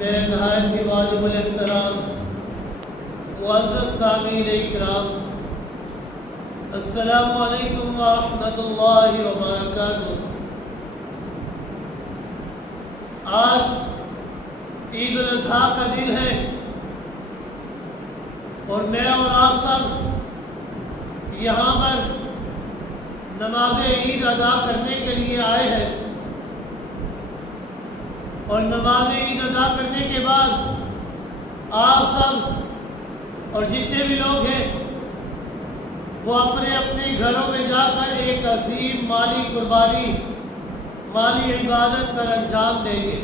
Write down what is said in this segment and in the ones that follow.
میرے نہایت ہی واجب الاحترام معزز سامعین اکرام، السلام علیکم ورحمۃ اللہ وبرکاتہ۔ آج عید الاضحیٰ کا دن ہے اور میں اور آپ سب یہاں پر نماز عید ادا کرنے کے لیے آئے ہیں، اور نماز عید ادا کرنے کے بعد آپ سب اور جتنے بھی لوگ ہیں وہ اپنے اپنے گھروں میں جا کر ایک عظیم مالی قربانی، مالی عبادت سر انجام دیں گے۔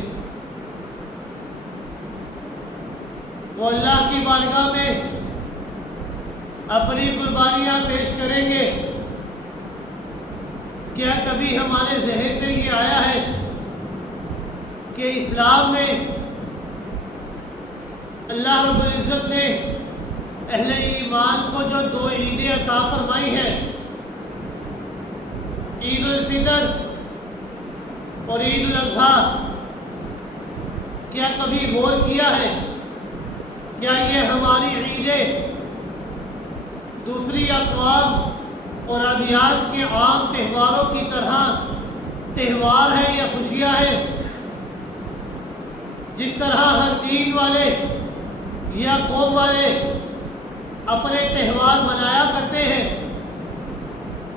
وہ اللہ کی بارگاہ میں اپنی قربانیاں پیش کریں گے۔ کیا کبھی ہمارے ذہن میں یہ آیا ہے کہ اسلام نے، اللہ رب العزت نے اہل ایمان کو جو دو عیدیں عطا فرمائی ہیں، عید الفطر اور عید الاضحیٰ، کیا کبھی غور کیا ہے کیا یہ ہماری عیدیں دوسری اقوام اور ادیان کے عام تہواروں کی طرح تہوار ہے یا خوشیاں ہیں؟ جس طرح ہر دین والے یا قوم والے اپنے تہوار منایا کرتے ہیں،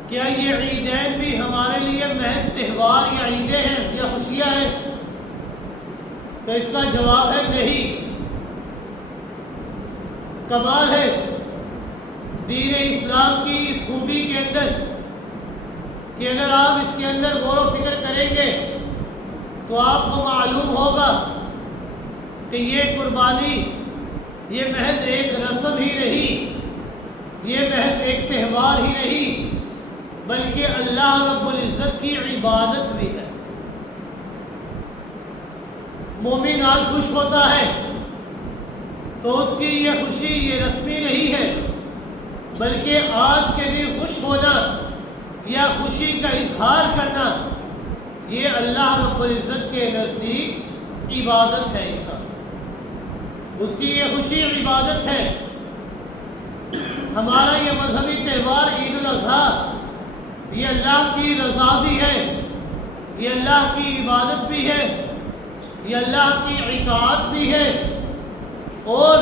کیا یہ عیدین بھی ہمارے لیے محض تہوار یا عیدیں ہیں یا خوشیاں ہیں؟ تو اس کا جواب ہے نہیں۔ کمال ہے دین اسلام کی اس خوبی کے اندر کہ اگر آپ اس کے اندر غور و فکر کریں گے تو آپ کو معلوم ہوگا کہ یہ قربانی یہ محض ایک رسم ہی نہیں، یہ محض ایک تہوار ہی نہیں، بلکہ اللہ رب العزت کی عبادت بھی ہے۔ مومن آج خوش ہوتا ہے تو اس کی یہ خوشی یہ رسمی نہیں ہے، بلکہ آج کے دن خوش ہونا یا خوشی کا اظہار کرنا یہ اللہ رب العزت کے نزدیک عبادت ہے۔ اس کی یہ خوشی عبادت ہے۔ ہمارا یہ مذہبی تہوار عید الاضحیٰ یہ اللہ کی رضا بھی ہے، یہ اللہ کی عبادت بھی ہے، یہ اللہ کی اطاعت بھی ہے، اور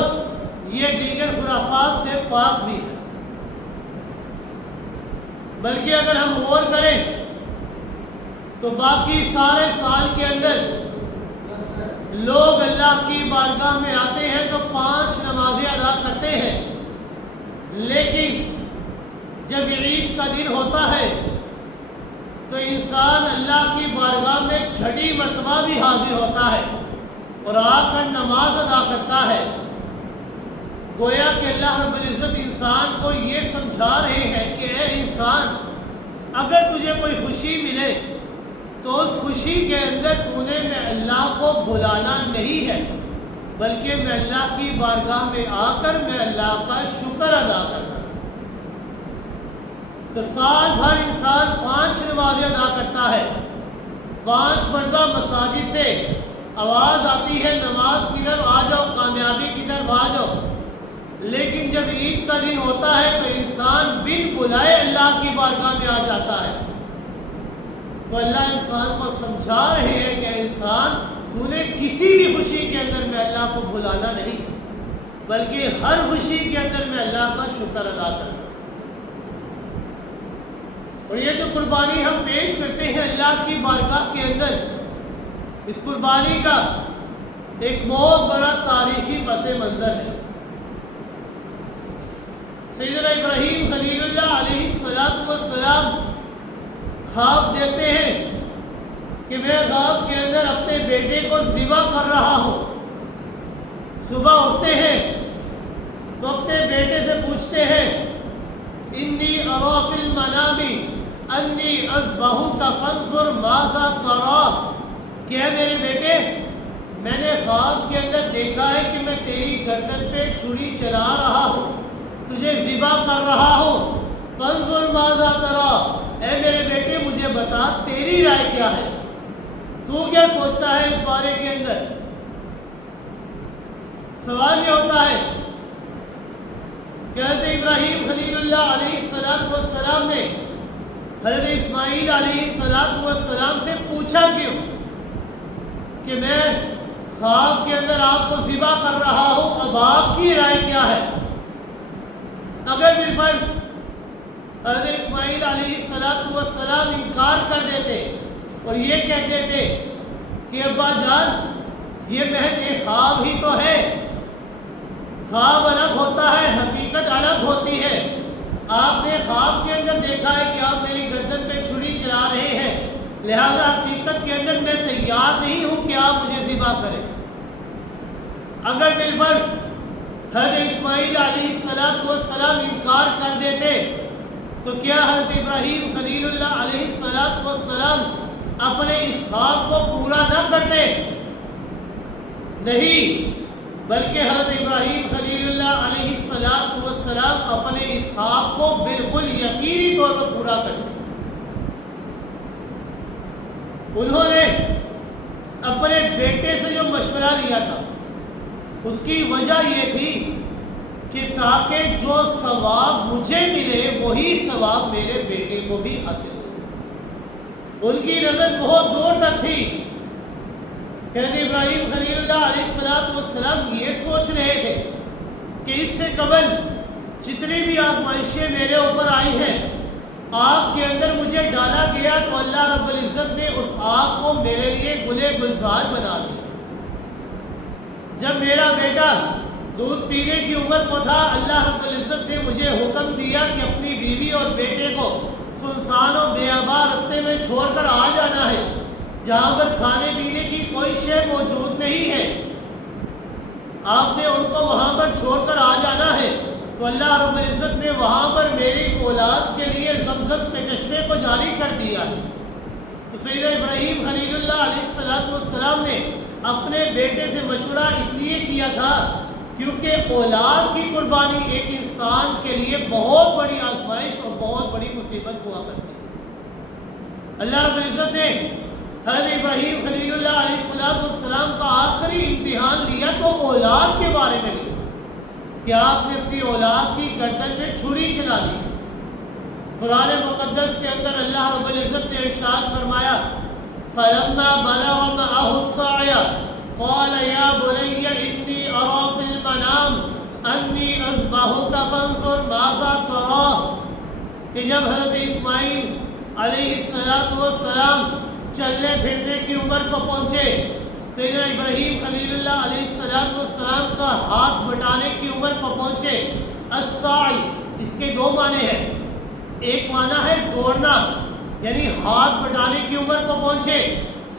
یہ دیگر خرافات سے پاک بھی ہے۔ بلکہ اگر ہم غور کریں تو باقی سارے سال کے اندر لوگ اللہ کی بارگاہ میں آتے ہیں تو 5 نمازیں ادا کرتے ہیں، لیکن جب عید کا دن ہوتا ہے تو انسان اللہ کی بارگاہ میں چھٹی مرتبہ بھی حاضر ہوتا ہے اور آ کر نماز ادا کرتا ہے۔ گویا کہ اللہ رب العزت انسان کو یہ سمجھا رہے ہیں کہ اے انسان، اگر تجھے کوئی خوشی ملے تو اس خوشی کے اندر تو نے میں اللہ کو بلانا نہیں ہے، بلکہ میں اللہ کی بارگاہ میں آ کر میں اللہ کا شکر ادا کرنا۔ تو سال بھر انسان 5 نمازیں ادا کرتا ہے، 5 مرتبہ مساجد سے آواز آتی ہے نماز کی طرف آ جاؤ، کامیابی کی طرف آ جاؤ، لیکن جب عید کا دن ہوتا ہے تو انسان بن بلائے اللہ کی بارگاہ میں آ جاتا ہے۔ تو اللہ انسان کو سمجھا رہے ہیں کہ انسان تو نے کسی بھی خوشی کے اندر میں اللہ کو بلانا نہیں، بلکہ ہر خوشی کے اندر میں اللہ کا شکر ادا کرنا۔ اور یہ جو قربانی ہم پیش کرتے ہیں اللہ کی بارگاہ کے اندر، اس قربانی کا ایک بہت بڑا تاریخی پس منظر ہے۔ سیدنا ابراہیم خلیل اللہ علیہ السلام خواب دیکھتے ہیں کہ میں خواب کے اندر اپنے بیٹے کو ذبح کر رہا ہوں۔ صبح اٹھتے ہیں تو اپنے بیٹے سے پوچھتے ہیں انی ارا فی المنام انی اذبحک فانظر ماذا تری، کہ اے میرے بیٹے، میں نے خواب کے اندر دیکھا ہے کہ میں تیری گردن پہ چھری چلا رہا ہوں، تجھے ذبح کر رہا ہوں، فانظر ماذا تری، اے میرے بیٹے مجھے بتا تیری رائے کیا ہے، تو کیا سوچتا ہے اس بارے کے اندر؟ سوال یہ ہوتا ہے کہ حضرت ابراہیم خلیل اللہ علیہ السلام نے حضرت اسماعیل علیہ السلام سے پوچھا کیوں کہ میں خواب کے اندر آپ کو ذبح کر رہا ہوں، اب آپ کی رائے کیا ہے؟ اگر بالفرض حضرت اسماعیل علیہ السلام انکار کر دیتے اور یہ کہتے تھے کہ ابا جان یہ محض ایک خواب ہی تو ہے، خواب الگ ہوتا ہے، حقیقت الگ ہوتی ہے، آپ نے خواب کے اندر دیکھا ہے کہ آپ میری گردن پہ چھری چلا رہے ہیں، لہذا حقیقت کے اندر میں تیار نہیں ہوں کہ آپ مجھے ذبح کریں۔ اگر بالفرض حضرت اسماعیل علیہ السلام انکار کر دیتے تو کیا حضرت ابراہیم خلیل اللہ علیہ السلام اپنے اس خواب کو پورا نہ کرتے؟ نہیں، بلکہ حضرت ابراہیم خلیل اللہ علیہ السلام اپنے اس خواب کو بالکل یقینی طور پر پورا کرتے۔ انہوں نے اپنے بیٹے سے جو مشورہ لیا تھا اس کی وجہ یہ تھی کہ تاکہ جو ثواب مجھے ملے وہی ثواب میرے بیٹے کو بھی حاصل ہو۔ ان کی نظر بہت دور تک تھی۔ حضرت ابراہیم خلیل اللہ علیہ السلام یہ سوچ رہے تھے کہ اس سے قبل جتنی بھی آزمائشیں میرے اوپر آئی ہیں، آگ کے اندر مجھے ڈالا گیا تو اللہ رب العزت نے اس آگ کو میرے لیے گلے گلزار بنا دیا۔ جب میرا بیٹا دودھ پینے کی عمر کو تھا، اللہ رب العزت نے مجھے حکم دیا کہ اپنی بیوی اور بیٹے کو سنسان و بیاباں رستے میں چھوڑ کر آ جانا ہے، جہاں پر کھانے پینے کی کوئی شے موجود نہیں ہے، آپ نے ان کو وہاں پر چھوڑ کر آ جانا ہے۔ تو اللہ رب العزت نے وہاں پر میری اولاد کے لیے زمزم کے چشمے کو جاری کر دیا ہے۔ تو سیدنا ابراہیم خلیل اللہ علیہ السلام نے اپنے بیٹے سے مشورہ اس لیے کیا تھا کیونکہ اولاد کی قربانی ایک انسان کے لیے بہت بڑی آزمائش اور بہت بڑی مصیبت ہوا کرتی ہے۔ اللہ رب العزت نے حضرت ابراہیم خلیل اللہ علیہ السلام کا آخری امتحان لیا تو اولاد کے بارے میں لیا کہ آپ نے اپنی اولاد کی گردن میں چھری چلا لی۔ قرآن مقدس کے اندر اللہ رب العزت نے ارشاد فرمایا فَلَمَّا بَلَغَ مَعَهُ السَّعْيَ قَالَ يَا بُنَيَّ إِنِّي أَرَىٰ فِي الْمَنَامِ أَنِّي أَذْبَحُكَ فَانظُرْ مَاذَا تَرَىٰ کہ جب حضرت اسماعیل علیہ السلام چلنے پھرنے کی عمر کو پہنچے، سیدنا ابراہیم خلیل اللہ علیہ السلام کا ہاتھ بٹانے کی عمر کو پہنچے۔ السعی اس کے دو معنی ہیں، ایک معنی ہے دوڑنا، یعنی ہاتھ بٹانے کی عمر کو پہنچے،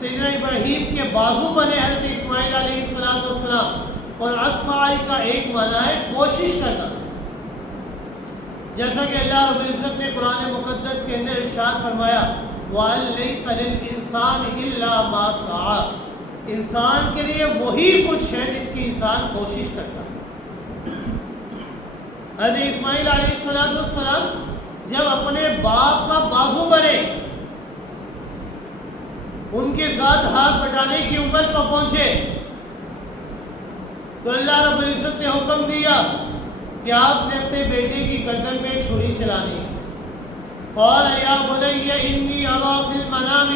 سیدنا ابراہیم کے بازو بنے حضرت اسماعیل علیہ السلام، اور السعی کا ایک معنی ہے کوشش کرنا، جیسا کہ اللہ رب العزت نے قرآن مقدس کے اندر ارشاد فرمایا وَأَن لَيْسَ لِلْإِنسَانِ إِلَّا مَا سَعَىٰ، انسان کے لیے وہی کچھ ہے جس کی انسان کوشش کرتا ہے۔ حضرت اسماعیل علیہ السلام جب اپنے باپ کا بازو بنے، ان کے ساتھ ہاتھ بٹانے کی عمر کو پہنچے، تو اللہ رب العزت نے حکم دیا کہ آپ نے اپنے بیٹے کی گردن میں چھری چلانی ہے۔ قال یا بنی انی ارى فی المنام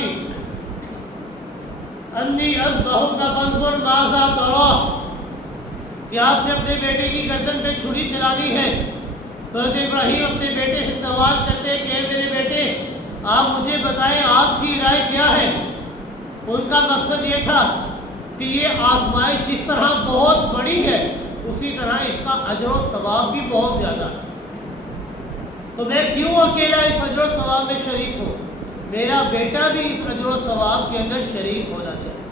انی اذبحک فانظر ماذا تری، کہ آپ نے اپنے بیٹے کی گردن پہ چھری چلانی ہے۔ تو حضرت ابراہیم اپنے بیٹے سے سوال کرتے کہ اے میرے بیٹے آپ مجھے بتائیں آپ کی رائے کیا ہے۔ ان کا مقصد یہ تھا کہ یہ آزمائش جس طرح بہت بڑی ہے اسی طرح اس کا اجر و ثواب بھی بہت زیادہ ہے، تو میں کیوں اکیلا اس اجر و ثواب میں شریک ہوں، میرا بیٹا بھی اس اجر و ثواب کے اندر شریک ہونا چاہیے۔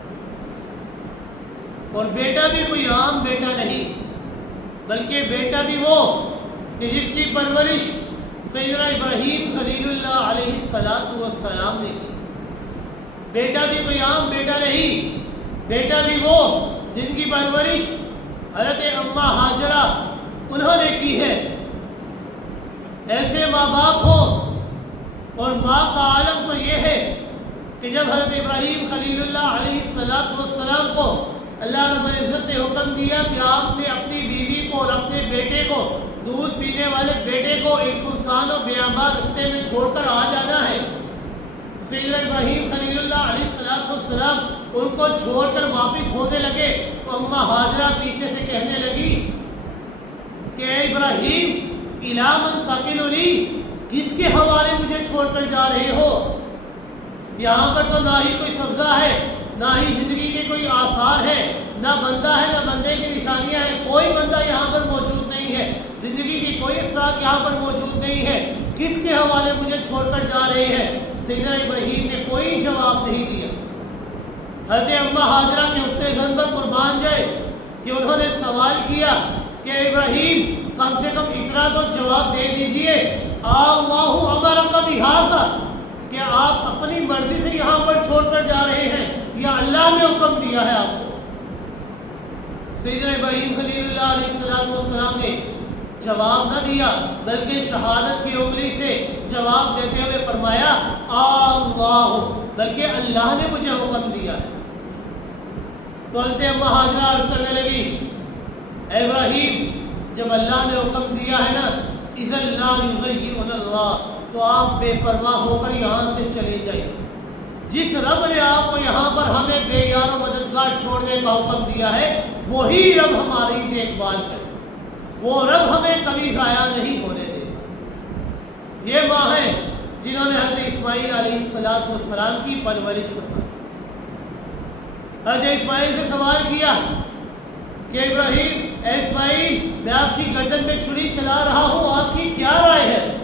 اور بیٹا بھی کوئی عام بیٹا نہیں، بلکہ بیٹا بھی وہ کہ جس کی پرورش سیدنا ابراہیم خلیل اللہ علیہ السلام نے کی۔ بیٹا بھی کوئی عام بیٹا نہیں، بیٹا بھی وہ جن کی پرورش حضرت اماں ہاجرہ انہوں نے کی ہے۔ ایسے ماں باپ ہوں، اور ماں کا عالم تو یہ ہے کہ جب حضرت ابراہیم خلیل اللہ علیہ السلام کو اللہ رب العزت نے حکم دیا کہ آپ نے اپنی بیوی کو اور اپنے بیٹے کو، دودھ پینے والے بیٹے کو ایک سنسان و بیابان رستے میں چھوڑ کر آ جانا ہے۔ سیدنا ابراہیم خلیل اللہ علیہ السلام ان کو چھوڑ کر واپس ہونے لگے تو اماں ہاجرہ پیچھے سے کہنے لگی کہ اے ابراہیم الی من ثاقلنی، کس کے حوالے مجھے چھوڑ کر جا رہے ہو؟ یہاں پر تو نہ ہی کوئی سبزہ ہے، نہ ہی زندگی کے کوئی آثار ہے، نہ بندہ ہے، نہ بندے کی نشانیاں ہیں، کوئی بندہ یہاں پر موجود نہیں ہے، زندگی کی کوئی اثرات یہاں پر موجود نہیں ہے، کس کے حوالے مجھے چھوڑ کر جا رہے ہیں؟ سیدنا ابراہیم نے کوئی جواب نہیں دیا۔ حضرت اماں ہاجرہ کے حسن ظن پر قربان جائے کہ انہوں نے سوال کیا کہ ابراہیم کم سے کم اتنا تو جواب دے دیجئے، اللہ امرک بہذا، کہ آپ اپنی مرضی سے یہاں پر چھوڑ کر جا رہے ہیں یا اللہ نے حکم دیا ہے آپ کو؟ سیدنا ابراہیم خلیل اللہ علیہ السلام نے جواب نہ دیا بلکہ شہادت کی انگلی سے جواب دیتے ہوئے فرمایا اللہ، بلکہ اللہ نے مجھے حکم دیا ہے۔ تو حضرت اماں ہاجرہ عرض کرنے لگی اے ابراہیم جب اللہ نے حکم دیا ہے نا اذا لا یضیعنا اللہ، تو آپ بے پرواہ ہو کر یہاں سے چلے جائیں۔ جس رب نے آپ کو یہاں پر ہمیں بے یار و مددگار چھوڑنے کا حکم دیا ہے وہی رب ہماری دیکھ بھال کرے، وہ رب ہمیں کبھی ضائع نہیں ہونے دے گا۔ یہ ماں ہیں جنہوں نے حضرت اسماعیل علیہ السلام کی پرورش فرمائی۔ حضرت اسماعیل سے سوال کیا کہ ابراہیم اے اسماعیل میں آپ کی گردن میں چھری چلا رہا ہوں، آپ کی کیا رائے ہے؟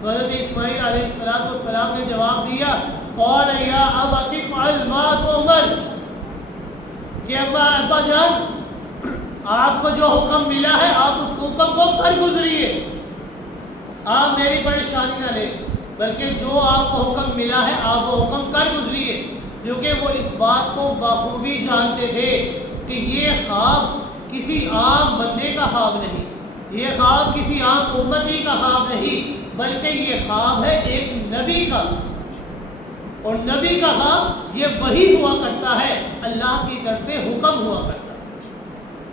تو حضرت اسماعیل علیہ السلام نے جواب دیا قال یا ابت افعل ما تؤمر، کہ ابا جان آپ کو جو حکم ملا ہے آپ اس حکم کو کر گزریے، آپ میری پریشانی نہ لیں، بلکہ جو آپ کو حکم ملا ہے آپ وہ حکم کر گزریے، کیونکہ وہ اس بات کو بخوبی جانتے تھے کہ یہ خواب کسی عام بندے کا خواب نہیں، یہ خواب کسی عام امتی کا خواب نہیں، بلکہ یہ خواب ہے ایک نبی کا، اور نبی کا خواب یہ وہی ہوا کرتا ہے، اللہ کی طرف سے حکم ہوا کرتا ہے۔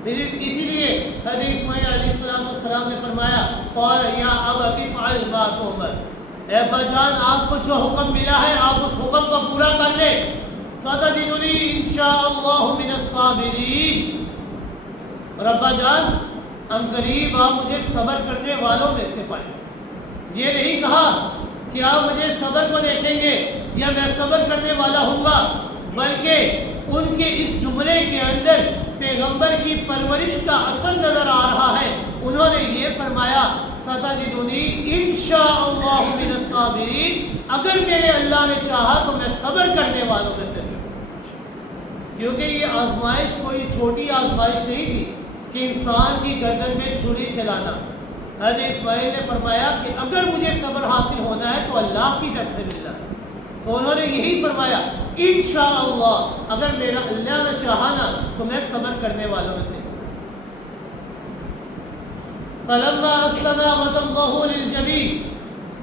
اسی لیے حضرت اسماعیل علیہ السلام نے فرمایا قال یا ابت افعل ما تؤمر، اے ابا جان آپ کو جو حکم ملا ہے آپ اس حکم کو پورا کر لیں، ستجدنی انشاءاللہ من الصابرین، اور ابا جان ہم قریب آپ مجھے صبر کرنے والوں میں سے پائیں۔ یہ نہیں کہا کہ آپ مجھے صبر کو دیکھیں گے یا میں صبر کرنے والا ہوں گا، بلکہ ان کے اس جملے کے اندر پیغمبر کی پرورش کا اثر نظر آ رہا ہے۔ انہوں نے یہ فرمایا ستجدنی انشاءاللہ من الصابرین، اگر میرے اللہ نے چاہا تو میں صبر کرنے والوں میں سے ہوں، کیونکہ یہ آزمائش کوئی چھوٹی آزمائش نہیں تھی کہ انسان کی گردن میں چھری چلانا۔ حضرت اسماعیل نے فرمایا کہ اگر مجھے صبر حاصل ہونا ہے تو اللہ کی طرف سے ملنا ہے، تو انہوں نے یہی فرمایا انشاءاللہ اگر میرا اللہ نے چاہا نا تو میں صبر کرنے والوں میں سے ہوں۔ فلما اسلما وتلہ للجبین،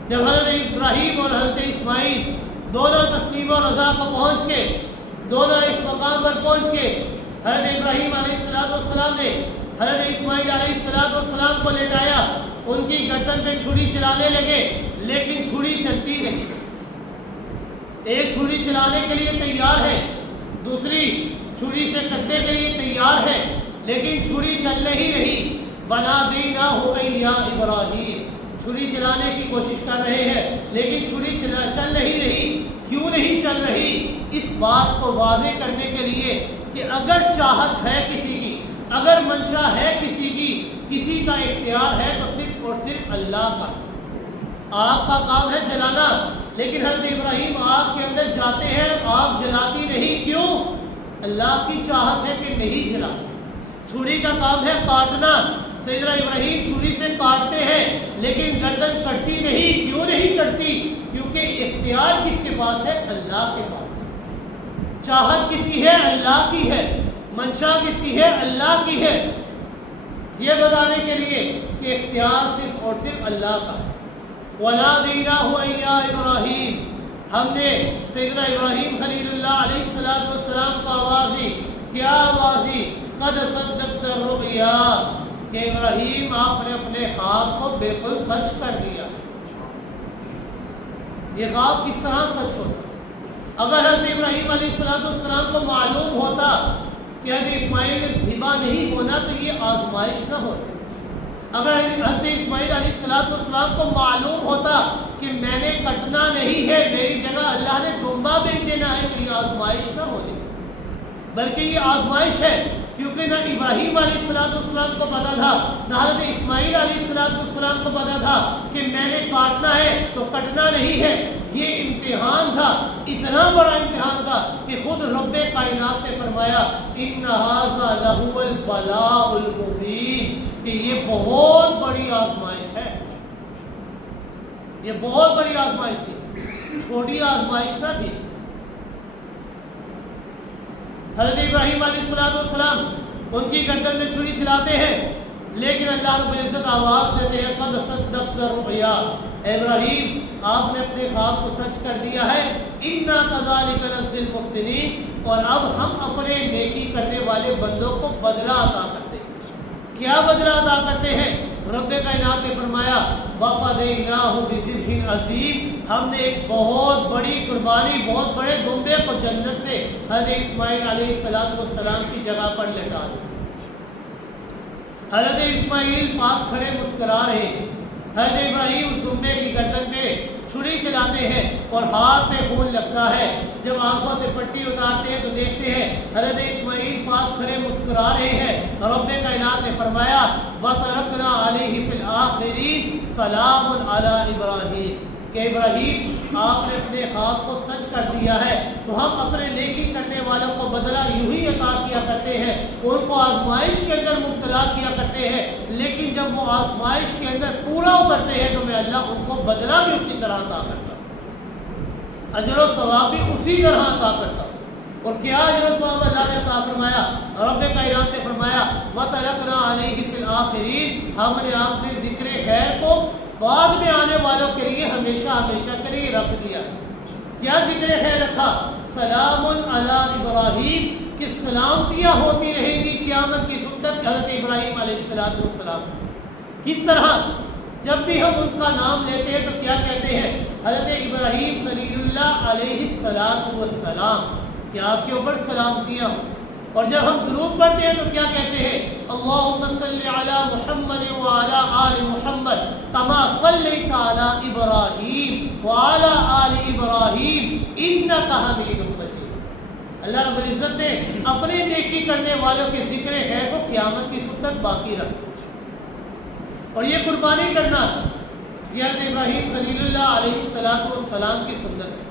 جب حضرت ابراہیم اور حضرت اسماعیل دونوں تسلیم و رضا کو پہنچ کے، دونوں اس مقام پر پہنچ کے، حضرت ابراہیم علیہ السلام نے حضرت اسماعیل علیہ السلام کو لٹایا، ان کی گردن پہ چھری چلانے لگے، لیکن چھری چلتی نہیں۔ ایک چھری چلانے کے لیے تیار ہے، دوسری چھری سے کٹنے کے لیے تیار ہے، لیکن چھری چل نہیں رہی۔ وَنَادَيْنَاهُ أَن يَا إِبْرَاهِيمُ، چھری چلانے کی کوشش کر رہے ہیں لیکن چھری چل نہیں رہی۔ کیوں نہیں چل رہی؟ اس بات کو واضح کرنے کے لیے کہ اگر چاہت ہے کسی کی، اگر منشا ہے کسی کی، کسی کا اختیار ہے تو صرف اور صرف اللہ کا۔ آگ کا کام ہے جلانا، لیکن حضرت ابراہیم آگ کے اندر جاتے ہیں، آگ جلاتی نہیں، کیوں؟ اللہ کی چاہت ہے کہ نہیں جلانا۔ چھری کا کام ہے کاٹنا، سیدنا ابراہیم چھری سے کاٹتے ہیں لیکن گردن کٹتی نہیں۔ کیوں نہیں کٹتی؟ کیونکہ اختیار کس کے پاس ہے؟ اللہ کے پاس ہے۔ چاہت کس کی ہے؟ اللہ کی ہے۔ منشا کس کی ہے؟ اللہ کی ہے۔ یہ بتانے کے لیے کہ اختیار صرف اور صرف اللہ کا ہے۔ وَنَادَيْنَاهُ أَن يَا إِبْرَاهِيمُ، ہم نے سیدنا ابراہیم خلیل اللہ علیہ السلام کو آواز دی کیا واضی قد صدقت الرؤیا کہ ابراہیم آپ نے اپنے خواب کو بالکل سچ کر دیا. یہ خواب کس طرح سچ ہوتا؟ اگر حضرت ابراہیم علیہ السلام کو معلوم ہوتا کہ حضرت اسماعیل نے ذبح نہیں ہونا تو یہ آزمائش نہ ہوتی. اگر حضرت اسماعیل علیہ السلام کو معلوم ہوتا کہ میں نے کٹنا نہیں ہے، میری جگہ اللہ نے دمبا بھیج دینا ہے، تو یہ آزمائش نہ ہوتی، بلکہ یہ آزمائش ہے. کیونکہ نہ ابراہیم علیہ السلام کو پتا تھا، نہ حضرت اسماعیل علیہ السلام کو پتا تھا کہ میں نے کاٹنا ہے تو کٹنا نہیں ہے. یہ امتحان تھا، اتنا بڑا امتحان تھا کہ خود رب کائنات نے فرمایا ان ھذا لہو البلاء المبین، کہ یہ بہت بڑی آزمائش ہے. یہ بہت بڑی آزمائش تھی، چھوٹی آزمائش نہ تھی. حضرت ابراہیم علیہ السلام ان کی گردن میں چھری چلاتے ہیں، لیکن اللہ رب العزت آواز دیتے ہیں قد صدقت الرؤیا، ابراہیم آپ نے اپنے خواب کو سچ کر دیا ہے. انا کذالک نجزی المحسنین، اور اب ہم اپنے نیکی کرنے والے بندوں کو بدلہ عطا کرتے ہیں. کیا بدلہ عطا کرتے ہیں؟ رب کائنات نے فرمایا وَفَدَيْنَاهُ بِذِبْحٍ عَظِيمٍ، ہم نے ایک بہت بڑی قربانی، بہت بڑے دمبے کو جنت سے حضرت اسماعیل علیہ السلام کی جگہ پر لٹا دیا. حضرت اسماعیل پاس کھڑے مسکرا رہے ہیں. حضرت ابراہیم اس دمبے کی گردن پہ چھری چلاتے ہیں اور ہاتھ میں خون لگتا ہے. جب آنکھوں سے پٹی اتارتے ہیں تو دیکھتے ہیں حضرت اسماعیل پاس کھڑے مسکرا رہے ہیں. رب کائنات نے فرمایا وَتَرَكْنَا عَلَيْهِ فِي الْآخِرِينَ سَلَامٌ عَلَىٰ إِبْرَاهِيمَ، کہ ابراہیم آپ نے اپنے خواب کو سچ کر دیا ہے تو ہم اپنے نیکی کرنے والوں کو بدلہ یوں ہی عطا کیا کرتے ہیں، ان کو آزمائش کے اندر مبتلا کیا کرتے ہیں، لیکن جب وہ آزمائش کے اندر پورا اترتے ہیں تو میں اللہ ان کو بدلہ بھی اسی طرح عطا کرتا ہوں، اجر و ثواب بھی اسی طرح عطا کرتا ہوں. اور کیا اجر و ثواب اللہ نے عطا فرمایا؟ رب کائنات نے فرمایا وَتَرَكْنَا عَلَيْهِ فِي الْآخِرِينَ، ہم نے آپ نے ذکر خیر کو بعد میں آنے والوں کے لیے ہمیشہ ہمیشہ کے لیے رکھ دیا. کیا ذکر خیر رکھا؟ سلام علی ابراہیم، کہ سلامتیاں ہوتی رہیں گی قیامت کی صبح تک حضرت ابراہیم علیہ السلام. کس طرح؟ جب بھی ہم ان کا نام لیتے ہیں تو کیا کہتے ہیں؟ حضرت ابراہیم خلیل اللہ علیہ السلام، کہ آپ کے اوپر سلامتیاں ہوں. اور جب ہم درود پڑھتے ہیں تو کیا کہتے ہیں؟ اللہم صلی علی محمد وعلی آل محمد کما صلیت علی ابراہیم وعلی آل ابراہیم انک حمید مجید. اللہ رب العزت نے اپنے نیکی کرنے والوں کے ذکر خیر کو قیامت کی صبح تک باقی رکھا. اور یہ قربانی کرنا یہ حضرت ابراہیم خلیل اللہ علیہ السلام کی سنت ہے.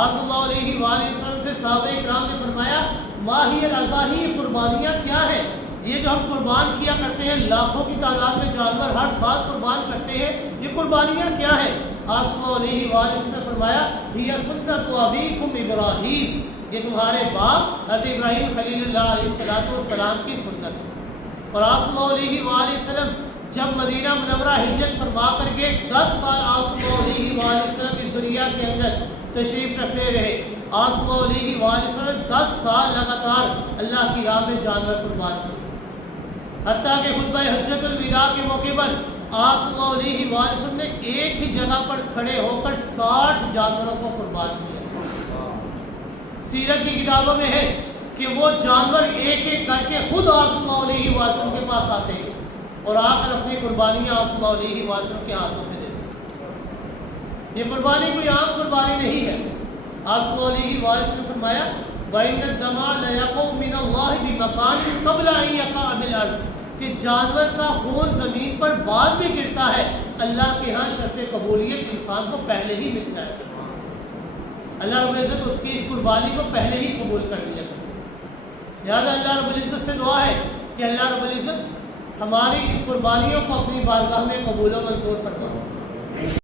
آپ صلی اللہ علیہ وآلہ وسلم سے صحابہ اکرام نے فرمایا ماہی الاضاحی، قربانیاں کیا ہیں؟ یہ جو ہم قربان کیا کرتے ہیں، لاکھوں کی تعداد میں جانور ہر سال قربان کرتے ہیں، یہ قربانیاں کیا ہیں؟ آپ صلی اللہ علیہ وآلہ وسلم نے فرمایا ہی سنت ابیکم ابراہیم، یہ تمہارے باپ حضرت ابراہیم خلیل اللہ علیہ السلام کی سنت ہے. اور آپ صلی اللہ علیہ وآلہ وسلم جب مدینہ منورہ ہجرت فرما کر کے 10 سال آپ صلی اللہ علیہ وآلہ وسلم اس دنیا کے اندر تشریف رکھتے رہے. آپ صلی اللہ علیہ وآلہ وسلم 10 سال لگاتار اللہ کی راہ میں جانور قربان کیے، حتیٰ کہ خطبہ حجۃ الوداع کے موقع پر آپ صلی اللہ علیہ وآلہ وسلم نے ایک ہی جگہ پر کھڑے ہو کر 60 جانوروں کو قربان کیا. سیرت کی کتابوں میں ہے کہ وہ جانور ایک ایک کر کے خود آپ صلی اللہ علیہ وآلہ وسلم کے پاس آتے ہیں اور آ کر اپنی قربانیاں آپ صلی اللہ علیہ وآلہ وسلم کے ہاتھوں سے دیتے ہیں. یہ قربانی کوئی عام قربانی نہیں ہے. آپ صلی اللہ علیہ وآلہ وسلم نے فرمایا وَإِنَّ الدَّمَ لَيَقَعُ مِنَ اللَّهِ بِمَكَانٍ قَبْلَ أَن يَقَعَ بِالْأَرْضِ، کہ جانور کا خون زمین پر بعد میں گرتا ہے، اللہ کے ہاں شرف قبولیت انسان کو پہلے ہی مل جائے. اللہ رب العزت اس کی اس قربانی کو پہلے ہی قبول کر لیا کرتے ہیں. لہٰذا اللہ رب العزت سے دعا ہے کہ اللہ رب العزت ہماری قربانیوں کو اپنی بارگاہ میں قبول و منظور فرمائے.